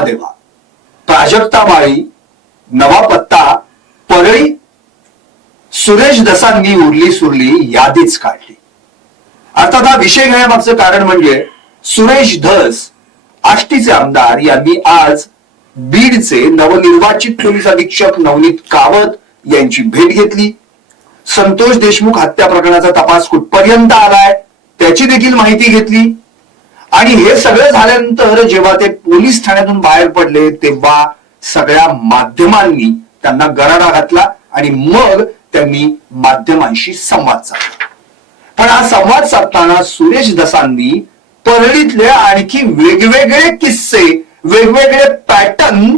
देवा. प्राजक्ता माळी, नवा पत्ता, परळी. सुरेश धसांनी उरली सुरली यादीच काढली. अर्थात हा विषय घेण्यामागचं कारण म्हणजे सुरेश धस आष्टीचे आमदार यांनी आज बीडचे नवनिर्वाचित पोलीस अधीक्षक नवनीत कावत यांची भेट घेतली. संतोष देशमुख हत्या प्रकरणाचा तपास कुठपर्यंत आलाय त्याची देखील माहिती घेतली. आणि हे सगळं झाल्यानंतर जेव्हा ते पोलीस ठाण्यातून बाहेर पडले तेव्हा सगळ्या माध्यमांनी त्यांना गराडा घातला आणि मग त्यांनी माध्यमांशी संवाद साधला. पण हा संवाद साधताना सुरेश धसांनी परळीतले आणखी वेगवेगळे किस्से, वेगवेगळे पॅटर्न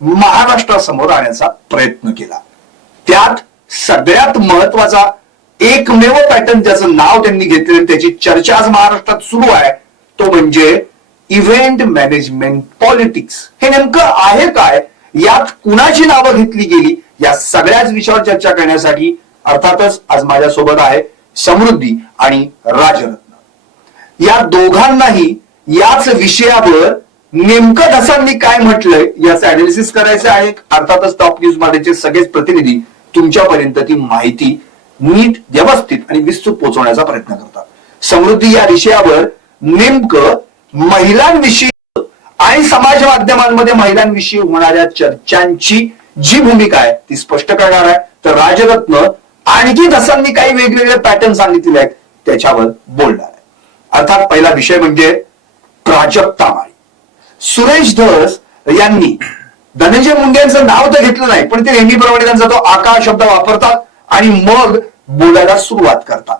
महाराष्ट्रासमोर आणण्याचा प्रयत्न केला. त्यात सगळ्यात महत्वाचा एकमेव पॅटर्न ज्याचं नाव त्यांनी घेतलेलं, त्याची चर्चा आज महाराष्ट्रात सुरू आहे, तो म्हणजे इव्हेंट मॅनेजमेंट पॉलिटिक्स. हे नेमकं आहे काय, यात कुणाची नावं घेतली गेली, या सगळ्याच विषयावर चर्चा करण्यासाठी अर्थातच आज माझ्यासोबत आहे समृद्धी आणि राजरत्न. या दोघांनाही याच विषयावर नेमकं धसांनी काय म्हटलंय याचं अनालिसिस करायचं आहे. अर्थातच टॉप न्यूज मध्येचे सगळेच प्रतिनिधी तुमच्यापर्यंत ती माहिती नीट, व्यवस्थित आणि विस्तृत पोहोचवण्याचा प्रयत्न करतात. समृद्धी या विषयावर नेमकं महिलांविषयी आणि समाज माध्यमांमध्ये महिलांविषयी होणाऱ्या चर्चांची जी भूमिका आहे ती स्पष्ट करणार आहे. तर राजरत्न आणखी धसांनी काही वेगवेगळे पॅटर्न सांगितलेले आहेत त्याच्यावर बोलणार आहे. अर्थात पहिला विषय म्हणजे प्राजक्ता माळी. सुरेश धस यांनी धनंजय मुंडे यांचं नाव तर घेतलं नाही, पण ते नेहमीप्रमाणे त्यांचा तो आका शब्द वापरतात आणि मग बोलायला सुरुवात करतात.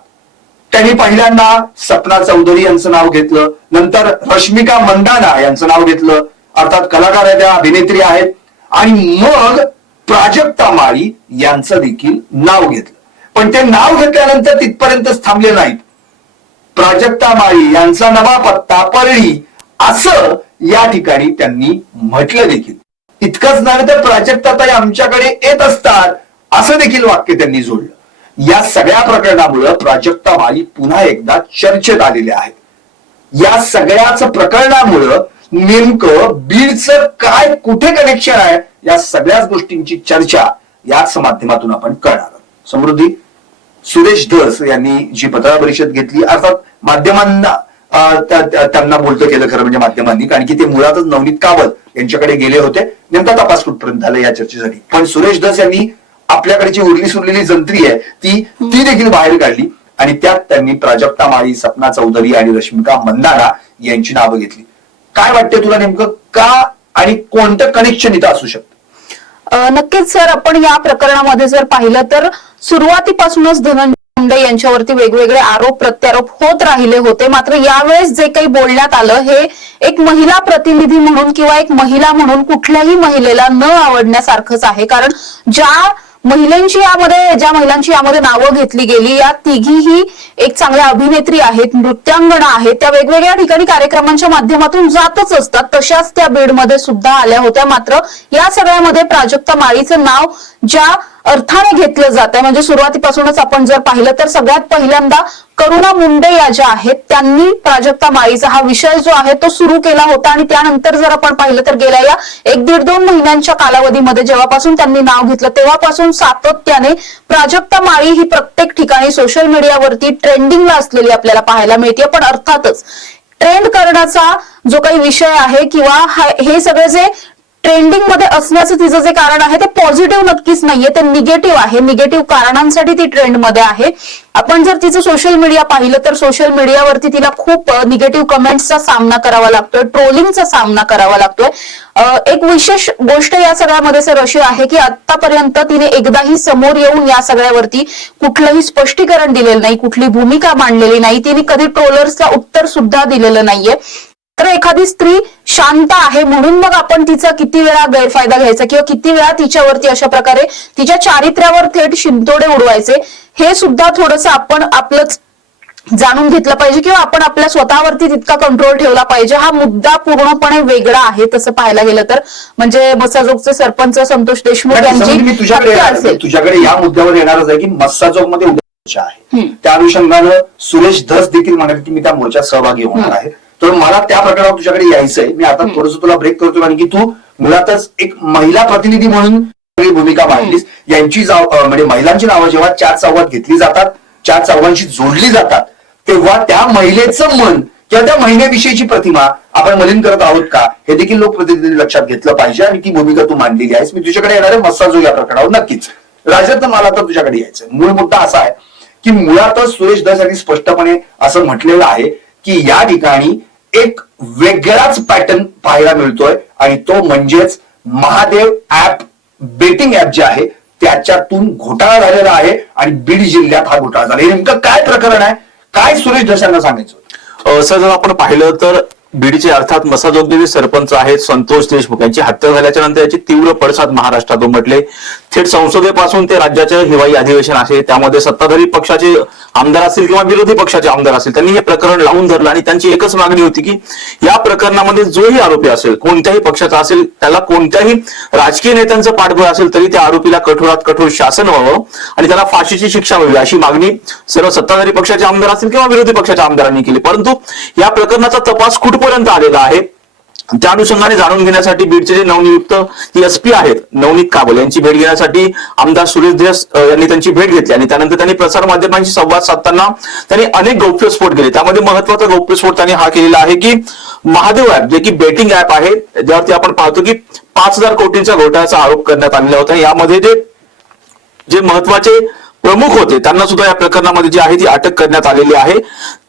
त्यांनी पहिल्यांदा सपना चौधरी यांचं नाव घेतलं, नंतर रश्मिका मंदाना यांचं नाव घेतलं, अर्थात कलाकार आहेत, त्या अभिनेत्री आहेत, आणि मग प्राजक्ता माळी यांचं देखील नाव घेतलं. पण ते नाव घेतल्यानंतर तिथपर्यंतच थांबले नाहीत. प्राजक्ता माळी यांचा नवा पत्ता परळी असं या ठिकाणी त्यांनी म्हटलं देखील. इतकंच नव्हे तर प्राजक्ताताई आमच्याकडे येत असतात असं देखील वाक्य त्यांनी जोडलं. या सगळ्या प्रकरणामुळे प्राजक्ता माळी पुन्हा एकदा चर्चेत आलेले आहेत. या सगळ्याच प्रकरणामुळं नेमकं बीडचं काय, कुठे कनेक्शन आहे, या सगळ्याच गोष्टींची चर्चा याच माध्यमातून आपण करणार आहोत. समृद्धी, सुरेश धस यांनी जी पत्रकार परिषद घेतली, अर्थात माध्यमांना त्यांना बोलतं केलं खरं म्हणजे माध्यमांनी, कारण की ते मुळातच नवनीत कावत यांच्याकडे गेले होते. नेमका तपास कुठपर्यंत झाला या चर्चेसाठी. पण सुरेश धस यांनी आपल्याकडे जी उरली सुरलेली जंत्री आहे ती देखील बाहेर काढली आणि त्यात त्यांनी प्राजक्ता माळी, सपना चौधरी आणि रश्मिका मंदाना यांची नावं घेतली. काय वाटते तुला, नेमकं का आणि कोणतं कनेक्शन इथं असू शकतं? नक्कीच सर, आपण या प्रकरणामध्ये जर पाहिलं तर सुरुवातीपासूनच धनंजय मुंडे यांच्यावरती वेगवेगळे आरोप प्रत्यारोप होत राहिले होते. मात्र यावेळेस जे काही बोलण्यात आलं हे एक महिला प्रतिनिधी म्हणून किंवा एक महिला म्हणून कुठल्याही महिलेला न आवडण्यासारखंच आहे. कारण ज्या महिलांची यामध्ये नावं घेतली गेली, या तिघीही एक चांगल्या अभिनेत्री आहेत, नृत्यांगना आहेत, त्या वेगवेगळ्या ठिकाणी कार्यक्रमांच्या माध्यमातून जातच असतात. तशाच त्या बीडमध्ये सुद्धा आल्या होत्या. मात्र या सगळ्यामध्ये प्राजक्ता माळीचं नाव ज्या अर्थाने घेतलं जात आहे, म्हणजे सुरुवातीपासूनच आपण जर पाहिलं तर सगळ्यात पहिल्यांदा करुणा मुंडे या ज्या आहेत त्यांनी प्राजक्ता माळीचा हा विषय जो आहे तो सुरू केला होता. आणि त्यानंतर जर आपण पाहिलं तर गेल्या या 1-1.5-2 महिन्यांच्या कालावधीमध्ये जेव्हापासून त्यांनी नाव घेतलं तेव्हापासून सातत्याने प्राजक्ता माळी ही प्रत्येक ठिकाणी सोशल मीडियावरती ट्रेंडिंगला असलेली आपल्याला पाहायला मिळते. पण अर्थातच ट्रेंड करण्याचा जो काही विषय आहे किंवा हे सगळे जे ट्रेंडिंग मध्ये असण्याचं तिचं जे कारण आहे ते पॉझिटिव्ह नक्कीच नाहीये, ते निगेटिव्ह आहे. निगेटिव्ह कारणांसाठी ती ट्रेंड मध्ये आहे. आपण जर तिचं सोशल मीडिया पाहिलं तर सोशल मीडियावरती तिला खूप निगेटिव्ह कमेंट्सचा सामना करावा लागतोय, ट्रोलिंगचा सामना करावा लागतोय. एक विशेष गोष्ट या सगळ्यामध्ये सर अशी आहे की आतापर्यंत तिने एकदाही समोर येऊन या सगळ्यावरती कुठलंही स्पष्टीकरण दिलेलं नाही, कुठली भूमिका मांडलेली नाही, तिने कधी ट्रोलर्सला उत्तर सुद्धा दिलेलं नाहीये. तर एखादी स्त्री शांत आहे म्हणून मग आपण तिचा किती वेळा गैरफायदा घ्यायचा किंवा किती वेळा तिच्यावरती अशा प्रकारे तिच्या चारित्र्यावर थेट शिंतोडे उडवायचे, हे सुद्धा थोडंसं आपण आपलंच जाणून घेतलं पाहिजे किंवा आपण आपल्या स्वतःवरती तितका कंट्रोल ठेवला पाहिजे. हा मुद्दा पूर्णपणे वेगळा आहे तसं पाहायला गेलं तर. म्हणजे मस्साजोगचे सरपंच संतोष देशमुख यांची तुझ्याकडे या मुद्द्यावर येणारच आहे की मस्साजोग मध्ये आहे, त्या अनुषंगानं सुरेश धस देखील म्हणाले की मी त्या मोर्चात सहभागी होणार आहे. तर मला त्या प्रकारावर तुझ्याकडे यायचंय. मी आता थोडंसं तुला ब्रेक करतो कारण की तू मुळातच एक महिला प्रतिनिधी म्हणून भूमिका मांडलीस. यांची म्हणजे महिलांची नावं जेव्हा चार चौघात घेतली जातात, चार चौघांशी जोडली जातात, तेव्हा त्या महिलेचं मन किंवा त्या महिलेविषयीची प्रतिमा आपण मलिन करत आहोत का हे देखील लोकप्रतिनिधी लक्षात घेतलं पाहिजे. आणि ती भूमिका तू मांडलेली आहेस. मी तुझ्याकडे येणार आहे मस्साजो या प्रकरणावर नक्कीच. राजरत्न, मला तर तुझ्याकडे यायचंय. मूळ मुद्दा असा आहे की मुळातच सुरेश धस यांनी स्पष्टपणे असं म्हटलेलं आहे की या ठिकाणी एक वेगळाच पॅटर्न पाहायला मिळतोय आणि तो म्हणजेच महादेव ऍप, बेटिंग ऍप जे आहे त्याच्यातून घोटाळा झालेला आहे आणि बीड जिल्ह्यात हा घोटाळा झाला. हे नेमकं काय प्रकरण आहे, काय सुरेश धस यांना सांगायचं? सर, जर आपण पाहिलं तर बीडचे अर्थात मसाजोगदेवी सरपंच आहेत संतोष देशमुख यांची हत्या झाल्याच्या नंतर याची तीव्र पडसाद महाराष्ट्रात उमटले. थेट संसदेपासून ते राज्याचे हिवाळी अधिवेशन आहे त्यामध्ये सत्ताधारी पक्षाचे आमदार असतील किंवा विरोधी पक्षाचे आमदार असतील त्यांनी हे प्रकरण लावून धरलं आणि त्यांची एकच मागणी होती की या प्रकरणामध्ये जोही आरोपी असेल, कोणत्याही पक्षाचा असेल, त्याला कोणत्याही राजकीय नेत्यांचं पाठबळ असेल तरी त्या आरोपीला कठोरात कठोर शासन व्हावं आणि त्याला फाशीची शिक्षा व्हावी अशी मागणी सर्व सत्ताधारी पक्षाचे आमदार असतील किंवा विरोधी पक्षाच्या आमदारांनी केली. परंतु या प्रकरणाचा तपास कुठपर्यंत आलेला आहे त्या अनुषंगाने जाणून घेण्यासाठी बीडचे जे नवनियुक्त एसपी आहेत नवनीत काबल यांची भेट घेण्यासाठी आमदार सुरेश धस यांनी त्यांची भेट घेतली आणि त्यानंतर त्यांनी प्रसार माध्यमांशी संवाद साधताना त्यांनी अनेक गौप्यस्फोट केले. त्यामध्ये महत्वाचा गौप्यस्फोट त्यांनी हा केलेला आहे की महादेव ऍप जे की बेटिंग ऍप आहे ज्यावरती आपण पाहतो की 5,000 कोटींचा घोटाळ्याचा आरोप करण्यात आलेला होता. यामध्ये जे महत्वाचे प्रमुख होते त्यांना सुद्धा या प्रकरणामध्ये जी आहे ती अटक करण्यात आलेली आहे.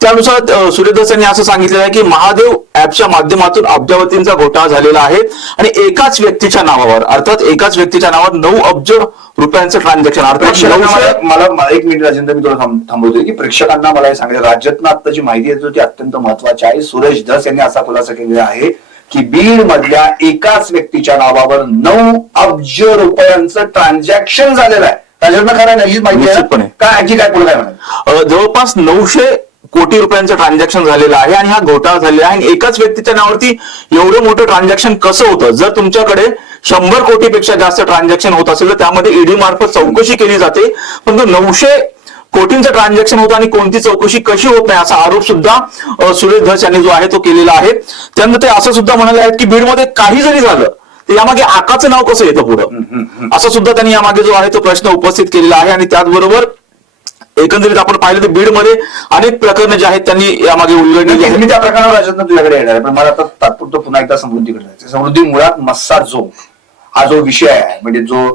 त्यानुसार सुरेश धस यांनी असं सांगितलेलं आहे की महादेव ऍपच्या माध्यमातून अब्जावतींचा घोटाळा झालेला आहे आणि एकाच व्यक्तीच्या नावावर अर्थात एकाच व्यक्तीच्या नावावर 9 अब्ज रुपयांचं ट्रान्झॅक्शन अर्थात मला एक मिनिट राजेंद्र मी तुला थांबवतोय की प्रेक्षकांना मला हे सांगायचं राज्यातनं आता जी माहिती येतो ती अत्यंत महत्वाची आहे. सुरेश धस यांनी असा खुलासा केलेला आहे की बीड मधल्या एकाच व्यक्तीच्या नावावर 9 अब्ज रुपयांचं ट्रान्झॅक्शन झालेलं आहे. राजेंद्र खरा नाही माहिती आहे काय आणखी काय पुढे काय म्हणाल? जवळपास 900 कोटी रुपयांचं ट्रान्झॅक्शन झालेलं आहे आणि हा घोटाळा झालेला आहे आणि एकाच व्यक्तीच्या नावावरती एवढं मोठं ट्रान्झॅक्शन कसं होतं? जर तुमच्याकडे 100 कोटीपेक्षा जास्त ट्रान्झॅक्शन होत असेल तर त्यामध्ये ईडी मार्फत चौकशी केली जाते. परंतु 900 कोटींचं ट्रान्झॅक्शन होतं आणि कोणती चौकशी कशी होत नाही असा आरोप सुद्धा सुरेश धस यांनी जो आहे तो केलेला आहे. त्यानंतर ते असं सुद्धा म्हणाले आहेत की बीडमध्ये काही जरी झालं तर यामागे आकाचं नाव कसं येतं पुढं असं सुद्धा त्यांनी यामागे जो आहे तो प्रश्न उपस्थित केलेला आहे. आणि त्याचबरोबर एकंदरीत आपण पाहिलं तर बीडमध्ये अनेक प्रकरणं जे आहेत त्यांनी यामागे उलगडली आहेत. मी त्या प्रकरणावर राजेंद्र तुझ्याकडे येणार आहे पण मला आता तात्पुरतं पुन्हा एकदा समृद्धीकडे जायचं. समृद्धी मुळात मस्साजो हा जो विषय आहे म्हणजे जो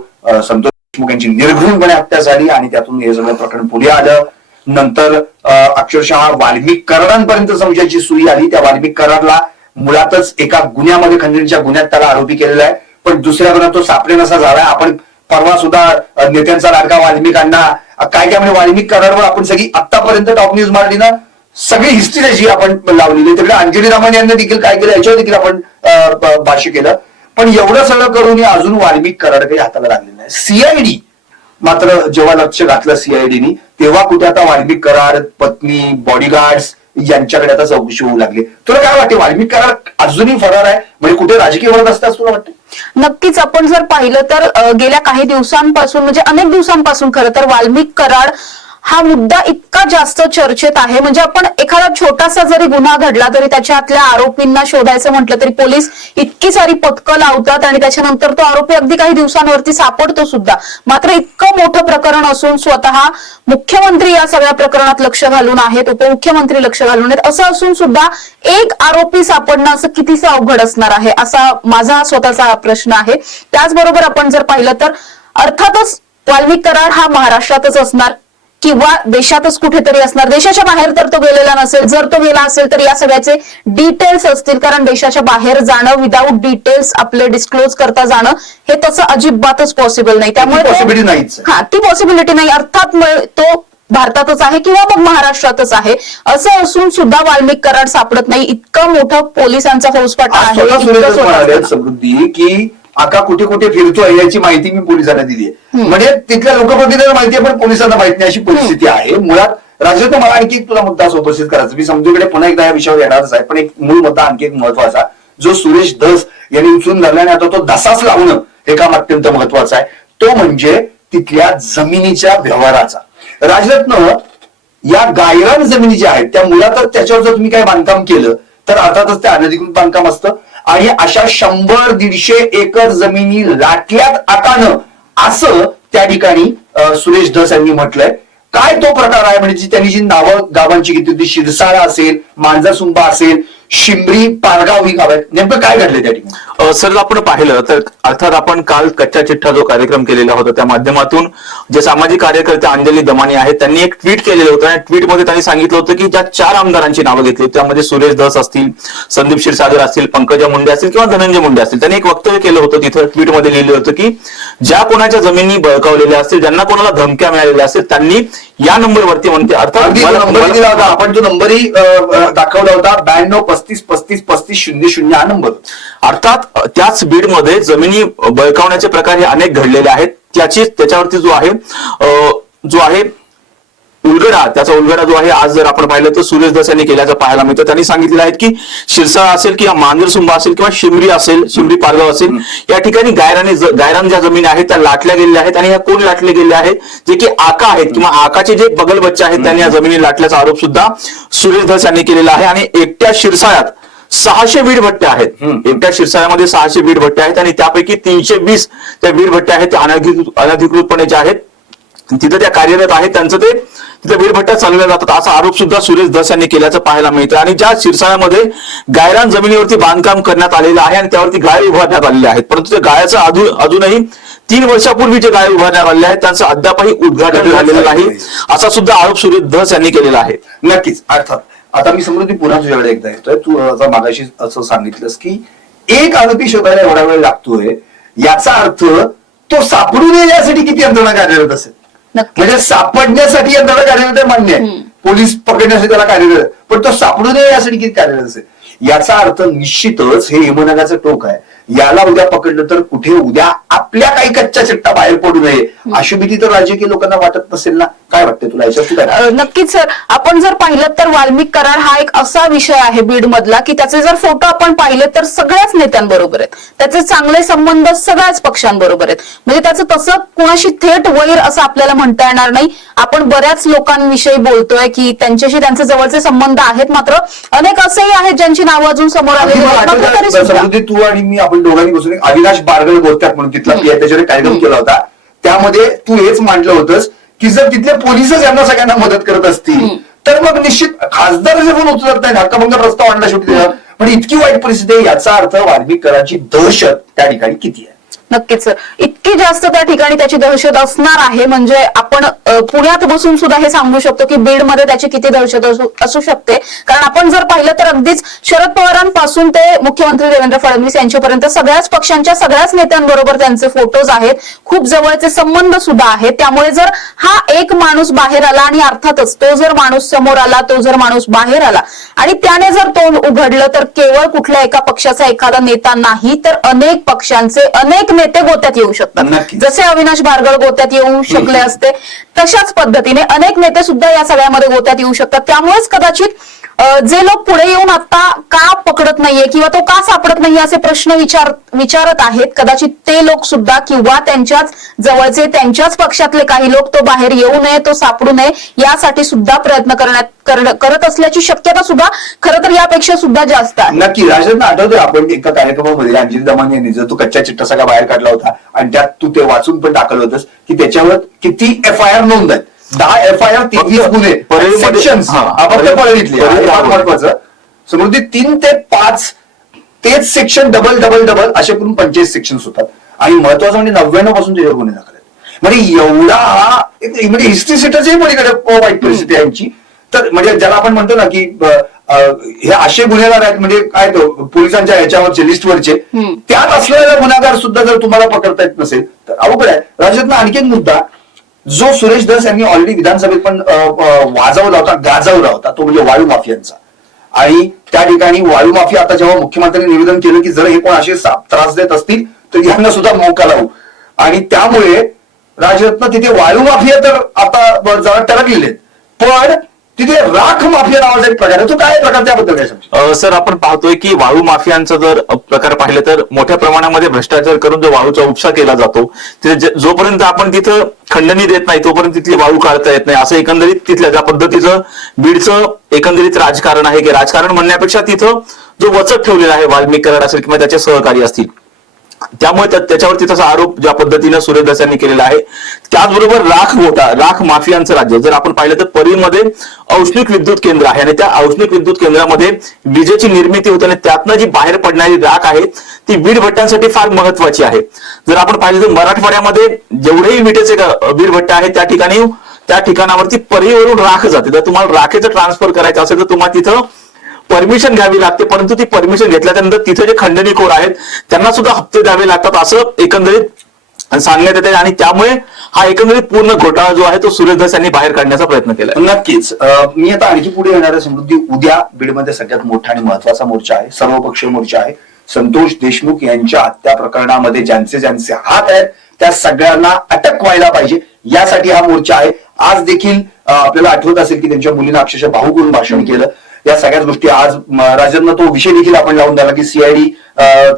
संतोष देशमुख यांची निर्घृणपणे हत्या झाली आणि त्यातून हे सगळं प्रकरण पुढे आलं. नंतर अक्षरशः वाल्मिक करारांपर्यंत संशयाची सुई आली. त्या वाल्मिक करारला मुळातच एका गुन्ह्यामध्ये खंडणीच्या गुन्ह्यात त्याला आरोपी केलेला आहे पण दुसऱ्या गुन्ह्यात तो सापडे नसा झालाय. आपण परवा सुद्धा नेत्यांचा लाडका वाल्मिकांना काय काय म्हणजे वाल्मिक करारवर आपण सगळी आतापर्यंत टॉप न्यूज मारली ना सगळी हिस्ट्री त्याची आपण लावलेली. तिकडे अंजली रामन यांनी देखील काय केलं याच्यावर देखील आपण भाष्य केलं. पण एवढं सगळं करून अजून वाल्मिक करार काही हाताला लागलेलं नाही. सीआयडी मात्र जेव्हा लक्ष घातलं सीआयडीनी तेव्हा कुठे आता वाल्मिक करार, पत्नी, बॉडीगार्ड्स यांच्याकडे आता चौकशी होऊ लागली. तुला काय वाटते वाल्मिक करार अजूनही फरार आहे म्हणजे कुठे राजकीय वळत असतास तुला वाटतं? नक्कीच आपण जर पाहिलं तर गेल्या काही दिवसांपासून म्हणजे अनेक दिवसांपासून खरं तर वाल्मिक कराड हा मुद्दा इतका जास्त चर्चेत आहे. म्हणजे आपण एखादा छोटासा जरी गुन्हा घडला तरी त्याच्यातल्या आरोपींना शोधायचं म्हटलं तरी पोलीस इतकी सारी पथकं लावतात आणि त्याच्यानंतर तो आरोपी अगदी काही दिवसांवरती सापडतो सुद्धा. मात्र इतकं मोठं प्रकरण असून स्वतः मुख्यमंत्री या सगळ्या प्रकरणात लक्ष घालून आहेत, उपमुख्यमंत्री लक्ष घालून आहेत, असं असून सुद्धा एक आरोपी सापडणं असं कितीसं अवघड असणार आहे असा माझा स्वतःचा प्रश्न आहे. त्याचबरोबर आपण जर पाहिलं तर अर्थातच वाल्मिक कराड हा महाराष्ट्रातच असणार किंवा देशातच कुठेतरी असणार. देशाच्या बाहेर तर तो गेलेला नसेल. जर तो गेला असेल तर या सगळ्याचे डिटेल्स असतील कारण देशाच्या बाहेर जाणं विदाऊट डिटेल्स आपले डिस्क्लोज करता जाणं हे तसं अजिबातच पॉसिबल नाही. त्यामुळे ती पॉसिबिलिटी नाही. अर्थात तो भारतातच आहे किंवा मग महाराष्ट्रातच आहे असं असून सुद्धा वाल्मिक कराड सापडत नाही. इतकं मोठं पोलिसांचा फौजफाटा आहे समृद्धी की आका कुठे कुठे फिरतोय याची माहिती मी पोलिसांना दिली आहे. म्हणजे तिथल्या लोकप्रतिनिधींना माहिती आहे पण पोलिसांना माहिती नाही अशी परिस्थिती आहे. मुळात राजेंद्र मला आणखी तुला मुद्दा उपस्थित करायचा. मी समजूकडे पुन्हा एकदा या विषयावर येणारच आहे पण एक मूळ मुद्दा आणखी एक महत्वाचा जो सुरेश धस यांनी उचलून धरला आणि आता तो दसाच लावणं हे काम अत्यंत महत्वाचं आहे. तो म्हणजे तिथल्या जमिनीच्या व्यवहाराचा. राजरत्न या गायरान जमिनी ज्या आहेत त्या मुळातच त्याच्यावर जर तुम्ही काही बांधकाम केलं तर अर्थातच ते अनधिकृत बांधकाम असतं. आणि अशा 100-150 एकर जमिनी लाटल्यात आटानं असं त्या ठिकाणी सुरेश धस यांनी म्हटलंय. काय तो प्रकार आहे म्हणजे त्यांनी जी नावं गावांची घेतली होती, शिरसाळा असेल, मांजरसुंबा असेल, शिंबरी, पारगाव ही गाव आहेत, नेमकं काय घडलंय त्या ठिकाणी? सर आपण पाहिलं तर अर्थात आपण काल कच्चा चिठ्ठा जो कार्यक्रम केलेला होता त्या माध्यमातून जे सामाजिक कार्यकर्ते अंजली दमानी आहेत त्यांनी एक ट्विट केलेलं होतं आणि ट्विटमध्ये त्यांनी सांगितलं होतं की ज्या 4 आमदारांची नावं घेतली त्यामध्ये सुरेश धस असतील, संदीप क्षीरसागर असतील, पंकजा मुंडे असतील किंवा धनंजय मुंडे असतील, त्यांनी एक वक्तव्य केलं होतं. तिथं ट्विटमध्ये लिहिलं होतं की ज्या कोणाच्या जमिनी बळकावलेल्या असतील, ज्यांना कोणाला धमक्या मिळालेल्या असतील त्यांनी या नंबरवरती म्हणते अर्थात नंबर दिला होता, आपण तो नंबरही दाखवला होता, 9235353500 हा नंबर. अर्थात त्याच बीडमध्ये जमिनी बळकावण्याचे प्रकार हे अनेक घडलेले आहेत. त्याच्यावरती जो आहे उलगडा, त्याचा उलगडा जो आहे आज जर आपण पाहिलं तर सुरेश धस यांनी केल्याचं पाहायला मिळतं. त्यांनी सांगितलेलं आहे की शिरसाळा असेल किंवा मांजरसुंबा असेल किंवा शिमरी असेल, शिमरी पारगाव असेल, या ठिकाणी गायरान ज्या जमिनी आहेत त्या लाटल्या गेलेल्या आहेत आणि ह्या कोण लाटले गेले आहेत, जे की आका आहेत किंवा आकाचे जे बगल बच्चे आहेत त्यांनी या जमिनी लाटल्याचा आरोप सुद्धा सुरेश धस यांनी केलेला आहे. आणि एकट्या शिरसाळ्यात 600 वीट भट्ट्या आहेत. एकट्या शिरसाळ्यामध्ये 600 वीट भट्ट्या आहेत आणि त्यापैकी 320 त्या वीट भट्ट्या आहेत त्या अनधिकृतपणेच्या आहेत. तिथं त्या कार्यरत आहेत, त्यांचं ते तिथे वीटभट्ट्या चालवल्या जातात असा आरोप सुद्धा सुरेश धस यांनी केल्याचं पाहायला मिळतं. आणि ज्या शिरसाळ्यामध्ये गायरान जमिनीवरती बांधकाम करण्यात आलेलं आहे आणि त्यावरती गाळे उभारण्यात आलेले आहेत, परंतु त्या गाळ्याचं अजूनही 3 वर्षापूर्वी जे गाळे उभारण्यात आलेले आहेत त्यांचं अद्यापही उद्घाटन झालेलं नाही असा सुद्धा आरोप सुरेश धस यांनी केलेला आहे. नक्कीच. अर्थात आता मी समृद्धी पुन्हा तुझ्याकडे एकदा येतोय. तू आता मागाशी असं सांगितलंस की एक आरोपी शोधायला एवढा वेळ लागतोय, याचा अर्थ तो सापडून येण्यासाठी किती यंत्रणा कार्यरत असेल. म्हणजे सापडण्यासाठी यंत्रणा कार्यरत आहे मान्य आहे, पोलीस पकडण्यासाठी त्याला कार्यरत आहे, पण तो सापडून येण्यासाठी किती कार्यरत असेल. याचा अर्थ निश्चितच हे यमनगाचं टोक आहे. याला उद्या पकडलं तर कुठे उद्या आपल्या काही कच्च्या चिट्टा बाहेर पडू नये अशी भीती तर राजकीय लोकांना वाटत नसेल ना. काय वाटतंय तुला याच्यात? नक्कीच सर, आपण जर पाहिलं तर वाल्मिक कराड हा एक असा विषय आहे बीड मधला की त्याचे जर फोटो आपण पाहिले तर सगळ्याच नेत्यांबरोबर आहेत, त्याचे चांगले संबंध सगळ्याच पक्षांबरोबर आहेत. म्हणजे त्याचं तसं कुणाशी थेट वैर असं आपल्याला म्हणता येणार नाही. आपण बऱ्याच लोकांविषयी बोलतोय की त्यांच्याशी त्यांचे जवळचे संबंध आहेत, मात्र अनेक असेही आहेत ज्यांची नावं अजून समोर आलेली आहेत. तू आणि मी आपण दोघांनी बसून अविनाश बारगळ बोलतात म्हणून तिथला त्याच्यावर कार्यक्रम केला होता, त्यामध्ये तू हेच मांडलं होतंस की जर तिथले पोलीसच यांना सगळ्यांना मदत करत असतील तर मग निश्चित खासदार जे पण उचलत नाही, हक्काभंग रस्ता वाढला शेवटी. पण इतकी वाईट परिस्थिती आहे, याचा अर्थ वाल्मिक कराडची दहशत त्या ठिकाणी किती आहे. नक्कीच सर, इतकी जास्त त्या ठिकाणी त्याची दहशत असणार आहे म्हणजे आपण पुण्यात बसून सुद्धा हे सांगू शकतो की बीड मध्ये त्याची किती दहशत असू शकते. कारण आपण जर पाहिलं तर अगदीच शरद पवारांपासून ते मुख्यमंत्री देवेंद्र फडणवीस यांच्यापर्यंत सगळ्याच पक्षांच्या सगळ्याच नेत्यांबरोबर त्यांचे फोटोज आहेत, खूप जवळचे संबंध सुद्धा आहेत. त्यामुळे जर हा एक माणूस बाहेर आला आणि अर्थातच तो जर माणूस समोर आला, तो जर माणूस बाहेर आला आणि त्याने जर तोंड उघडलं तर केवळ कुठल्या एका पक्षाचा एखादा नेता नाही तर अनेक पक्षांचे अनेक नेते गोत्यात येऊ शकतात. जसे अविनाश बारगळ गोत्यात येऊ शकले असते तशाच पद्धतीने अनेक नेते सुद्धा या सगळ्यामध्ये गोत्यात येऊ शकतात. त्यामुळेच कदाचित जे लोक पुढे येऊन आता का पकडत नाहीये किंवा तो का सापडत नाहीये असे प्रश्न विचारत आहेत, कदाचित ते लोक सुद्धा किंवा त्यांच्याच जवळचे त्यांच्याच पक्षातले काही लोक तो बाहेर येऊ नये, तो सापडू नये यासाठी सुद्धा प्रयत्न करत असल्याची शक्यता सुद्धा खरं तर यापेक्षा सुद्धा जास्त आहे. नक्की. राजन, आठवतोय आपण एका कार्यक्रमामध्ये अंजली दमानी यांनी जर तू कच्चा चिट्टा सगळा बाहेर काढला होता आणि त्यात तू ते वाचून पण टाकलं होतंस की त्याच्यावर किती FIR नोंद आहेत, 10 FIR 23 गुन्हे सेक्शन्स महत्वाचं. समृद्धी 3 ते 5 तेच सेक्शन डबल असे करून 25 सेक्शन्स होतात आणि महत्वाचं म्हणजे 99 पासून त्याच्यावर गुन्हे दाखल आहेत. म्हणजे एवढा हा म्हणजे हिस्ट्री सेटरची पलीकडे वाईट परिस्थिती आहे यांची. तर म्हणजे ज्याला आपण म्हणतो ना की हे असे गुन्हेगार आहेत म्हणजे काय तो पोलिसांच्या ह्याच्यावरचे लिस्टवरचे, त्यात असलेला गुन्हेगार सुद्धा जर तुम्हाला पकडता येत नसेल तर अवघड आहे. राज्यातला आणखी एक मुद्दा जो सुरेश धस यांनी ऑलरेडी विधानसभेत पण वाजवला होता, गाजवला होता, तो म्हणजे वाळू माफियांचा. आणि त्या ठिकाणी वाळू माफिया आता जेव्हा मुख्यमंत्र्यांनी निवेदन केलं की जर हे कोण असे त्रास देत असतील तर यांना सुद्धा मोका लावू, आणि त्यामुळे राजरत्न तिथे वाळू माफिया तर आता जरा टरकलेले आहेत. पण तिथे राख माफिया नावाचा एक प्रकार आहे, तो काय प्रकार, त्याबद्दल काय सांगतो? सर आपण पाहतोय की वाळू माफियांचा जर प्रकार पाहिलं तर मोठ्या प्रमाणामध्ये भ्रष्टाचार करून जो वाळूचा उपसा केला जातो, जोपर्यंत आपण तिथं खंडणी देत नाही तोपर्यंत तिथली वाळू काढता येत नाही, असं एकंदरीत तिथल्या ज्या पद्धतीचं बीडचं एकंदरीत राजकारण आहे, की राजकारण म्हणण्यापेक्षा तिथं जो वचक ठेवलेला आहे, वाल्मिक कराड असेल किंवा त्याचे सहकारी असतील, त्यामुळे त्याच्यावरती तसा आरोप ज्या पद्धतीनं सुरेश धस यांनी केलेला आहे. त्याचबरोबर राख माफियांचं राज्य जर आपण पाहिलं तर परीमध्ये औष्णिक विद्युत केंद्र आहे आणि त्या औष्णिक विद्युत केंद्रामध्ये विजेची निर्मिती होते आणि त्यातनं जी बाहेर पडणारी राख आहे ती वीट भट्ट्यांसाठी फार महत्वाची आहे. जर आपण पाहिलं तर मराठवाड्यामध्ये जेवढेही विटेचे वीट भट्टे आहेत त्या ठिकाणावरती परीवरून राख जाते. जर तुम्हाला राखेचं ट्रान्सफर करायचं असेल तर तुम्हाला तिथं परमिशन घ्यावी लागते, परंतु ती परमिशन घेतल्यानंतर तिथे जे खंडणीखोर आहेत त्यांना सुद्धा हप्ते द्यावे लागतात असं एकंदरीत सांगण्यात येते आणि त्यामुळे हा एकंदरीत पूर्ण घोटाळा जो आहे तो सुरेश धस यांनी बाहेर काढण्याचा प्रयत्न केला. नक्कीच. मी आता आणखी पुढे येणाऱ्या समृद्धी, उद्या बीडमध्ये सगळ्यात मोठा आणि महत्वाचा मोर्चा आहे, सर्वपक्षीय मोर्चा आहे. संतोष देशमुख यांच्या हत्या प्रकरणामध्ये ज्यांचे हात आहेत त्या सगळ्यांना अटक व्हायला पाहिजे, यासाठी हा मोर्चा आहे. आज देखील आपल्याला आठवत असेल की त्यांच्या मुलीनं अक्षरशः भाऊ करून भाषण केलं. या सगळ्याच गोष्टी आज राजननं तो विषय देखील आपण लावून दिला की सीआयडी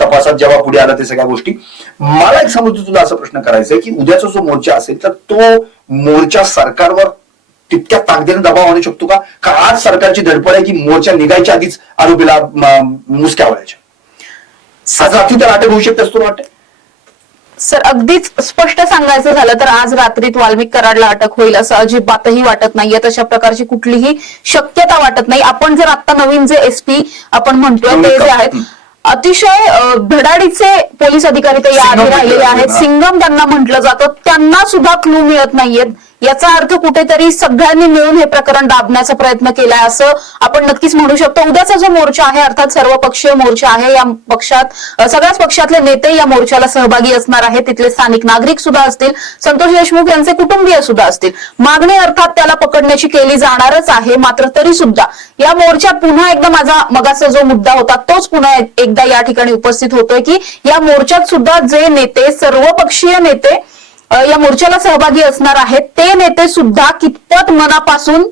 तपासात जेव्हा पुढे आला ते सगळ्या गोष्टी. मला एक समजतो तुला असा प्रश्न करायचा आहे की उद्याचा जो मोर्चा असेल तर तो मोर्चा सरकारवर तितक्या ताकदीने दबाव आणू शकतो का? का आज सरकारची धडपड आहे की मोर्चा निघायच्या आधीच आरोपीला मुसक्या वळायच्या? आज रात्री तर अटक होऊ शकते असं तुला वाटतं? सर अगदीच स्पष्ट सांगायचं झालं तर आज रात्रीत वाल्मिक कराडला अटक होईल असं अजिबातही वाटत नाहीये. तशा प्रकारची कुठलीही शक्यता वाटत नाही. आपण जर आता नवीन जे एसपी आपण म्हणतोय ते जे आहेत अतिशय धडाडीचे पोलीस अधिकारी ते याआधी राहिलेले आहेत, सिंगम त्यांना म्हटलं जातं, त्यांना सुद्धा क्लू मिळत नाहीयेत. याचा अर्थ कुठेतरी सगळ्यांनी मिळून हे प्रकरण दाबण्याचा प्रयत्न केलाय असं आपण नक्कीच म्हणू शकतो. उद्याचा जो मोर्चा आहे अर्थात सर्वपक्षीय मोर्चा आहे, या पक्षात सगळ्याच पक्षातले नेते या मोर्चाला सहभागी असणार आहेत, तिथले स्थानिक नागरिक सुद्धा असतील, संतोष देशमुख यांचे कुटुंबीय सुद्धा असतील. मागणी अर्थात त्याला पकडण्याची केली जाणारच आहे. मात्र तरी सुद्धा या मोर्चात पुन्हा एकदा माझा मगाचा जो मुद्दा होता तोच पुन्हा एकदा या ठिकाणी उपस्थित होतोय की या मोर्चात सुद्धा जे नेते, सर्वपक्षीय नेते या मोर्चाला सहभागी असणार आहेत ते नेते सुद्धा कितपत मनापासून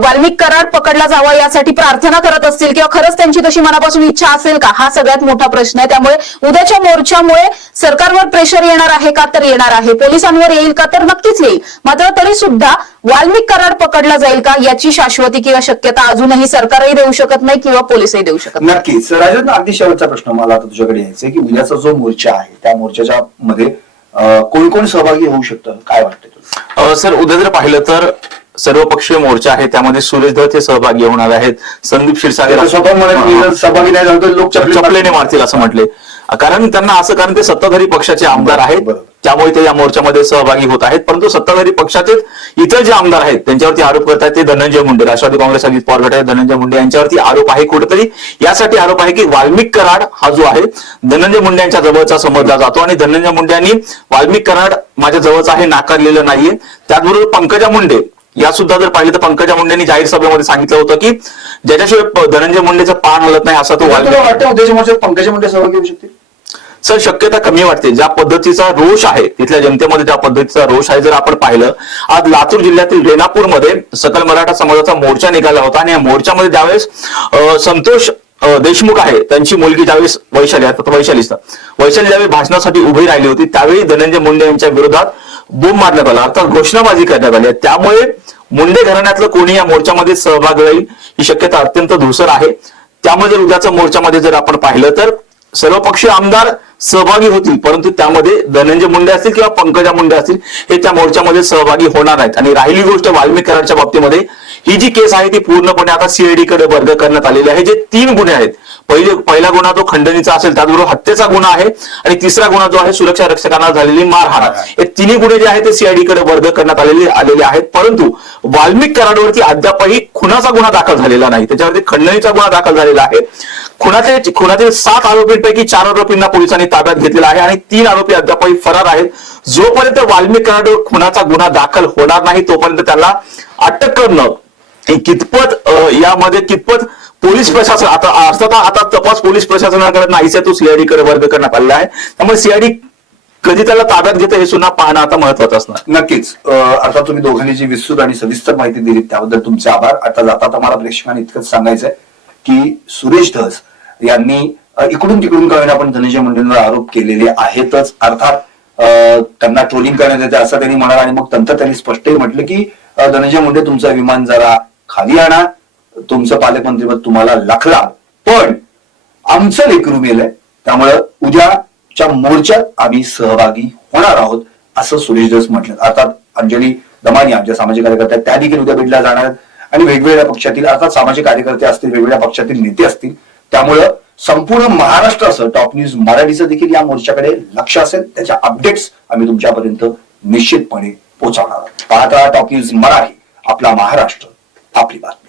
वाल्मिक कराड पकडला जावा यासाठी प्रार्थना करत असतील किंवा खरंच त्यांची तशी मनापासून इच्छा असेल का, हा सगळ्यात मोठा प्रश्न आहे. त्यामुळे उद्याच्या मोर्चामुळे सरकारवर प्रेशर येणार आहे का? तर येणार आहे. पोलिसांवर येईल का? तर नक्कीच येईल. मात्र तरी सुद्धा वाल्मिक कराड पकडला जाईल का याची शाश्वती किंवा शक्यता अजूनही सरकारही देऊ शकत नाही किंवा पोलिसही देऊ शकत नाही. नक्कीच. राजन, अगदी शेवटचा प्रश्न मला आता तुझ्याकडे यायचा की उद्याचा जो मोर्चा आहे त्या मोर्चाच्या मध्ये कोण कोण सहभागी होऊ शकतं, काय वाटतं तुला? सर उद्या जर पाहिलं तर सर्वपक्षीय मोर्चा आहे, त्यामध्ये सुरेश धस हे सहभागी होणार आहेत. संदीप क्षीरसागर सहभागी नाही झालं तर लोक चपलेने मारतील असं म्हटले, कारण ते सत्ताधारी पक्षाचे आमदार आहेत, त्यामुळे ते या मोर्चामध्ये सहभागी होत आहेत. परंतु सत्ताधारी पक्षाचे इतर जे आमदार आहेत त्यांच्यावरती आरोप करतात ते धनंजय मुंडे, राष्ट्रवादी काँग्रेस अजित पवार गट धनंजय मुंडे यांच्यावरती आरोप आहे. कुठेतरी यासाठी आरोप आहे की वाल्मिक कराड हा जो आहे धनंजय मुंडे यांच्या जवळचा समजला जातो आणि धनंजय मुंडे यांनी वाल्मिक कराड माझ्या जवळचा आहे नाकारलेलं नाहीये. त्याचबरोबर पंकजा मुंडे या सुद्धा जर पाहिलं तर पंकजा मुंडेंनी जाहीर सभेमध्ये सांगितलं होतं की ज्याच्याशिवाय धनंजय मुंडेचं पान हलत नाही असा तो वाटतं पंकजा मुंडे सहभागी होऊ शकते. सर शक्यता कमी वाटते. ज्या पद्धतीचा रोष आहे तिथल्या जनतेमध्ये, ज्या पद्धतीचा रोष आहे जर आपण पाहिलं, आज लातूर जिल्ह्यातील रेणापूरमध्ये सकल मराठा समाजाचा मोर्चा निघाला होता आणि या मोर्चामध्ये ज्यावेळेस संतोष देशमुख आहे त्यांची मुलगी ज्यावेळेस वैशाली ज्यावेळी भाषणासाठी उभी राहिली होती त्यावेळी धनंजय मुंडे यांच्या विरोधात बोंब मारण्यात आला, अर्थात घोषणाबाजी करण्यात आली. त्यामुळे मुंडे घराण्यातलं कोणी या मोर्चामध्ये सहभागी होईल ही शक्यता अत्यंत धुसर आहे. त्यामुळे जर उद्याच्या मोर्चामध्ये जर आपण पाहिलं तर सर्वपक्षीय आमदार सहभागी होतील, परंतु त्यामध्ये धनंजय मुंडे असतील किंवा पंकजा मुंडे असतील हे त्या मोर्चामध्ये सहभागी होणार नाहीत. आणि राहिली गोष्ट वाल्मिक कराडच्या बाबतीमध्ये, ही जी केस आहे ती पूर्णपणे आता सीआयडी कडे वर्ग करण्यात आलेली आहे. जे 3 गुन्हे आहेत, पहिला गुन्हा तो खंडणीचा असेल, त्याचबरोबर हत्येचा गुन्हा आहे आणि तिसरा गुन्हा जो आहे सुरक्षा रक्षकांना झालेली मारहाण, हे तिन्ही गुन्हे जे आहेत ते सीआयडी कडे वर्ग करण्यात आलेले आहेत. परंतु वाल्मिक कराडवरती अद्यापही खुनाचा गुन्हा दाखल झालेला नाही, त्याच्यावरती खंडणीचा गुन्हा दाखल झालेला आहे. खुनातील 7 आरोपींपैकी 4 आरोपींना पोलिसांनी ताब्यात घेतलेला आहे आणि 3 आरोपी अद्यापही फरार आहेत. जोपर्यंत वाल्मिक कराडवर खुनाचा गुन्हा दाखल होणार नाही तोपर्यंत त्याला अटक करणं कितपत पोलीस प्रशासन आता तपास पोलीस प्रशासनाकडे नाहीच, तो सीआयडी कडे वर्ग करण्यात आलेला आहे. त्यामुळे सीआयडी कधी त्याला ताब्यात घेतं हे सुद्धा पाहणं आता महत्वाचं असणार. नक्कीच. आता तुम्ही दोघांनी जी विस्तृत आणि सविस्तर माहिती दिली त्याबद्दल तुमचे आभार. आता जाता मला प्रेक्षकांना इतकंच सांगायचंय की सुरेश धस यांनी इकडून तिकडून का होईना पण धनंजय मुंडेंवर आरोप केलेले आहेतच. अर्थात त्यांना ट्रोलिंग करण्यात येते असं त्यांनी म्हणाला आणि मग नंतर त्यांनी स्पष्टही म्हटलं की धनंजय मुंडे तुमचा विमान जरा खाली आणा, तुमचं पालकमंत्रीपद तुम्हाला लाखला, पण आमचं लेकरू मेलंय त्यामुळं उद्याच्या मोर्चात आम्ही सहभागी होणार आहोत असं सुरेश धस म्हटलं. अर्थात अंजली दमानी आमच्या सामाजिक कार्यकर्त्या त्या देखील उद्या बीडला जाणार आहेत आणि वेगवेगळ्या पक्षातील अर्थात सामाजिक कार्यकर्ते असतील, वेगवेगळ्या पक्षातील नेते असतील. त्यामुळं संपूर्ण महाराष्ट्रासह टॉप न्यूज मराठीचं देखील या मोर्चाकडे लक्ष असेल. त्याच्या अपडेट्स आम्ही तुमच्यापर्यंत निश्चितपणे पोहोचवणार आहोत. पाहत राहा टॉप न्यूज मराठी, आपला महाराष्ट्र आपली बातमी.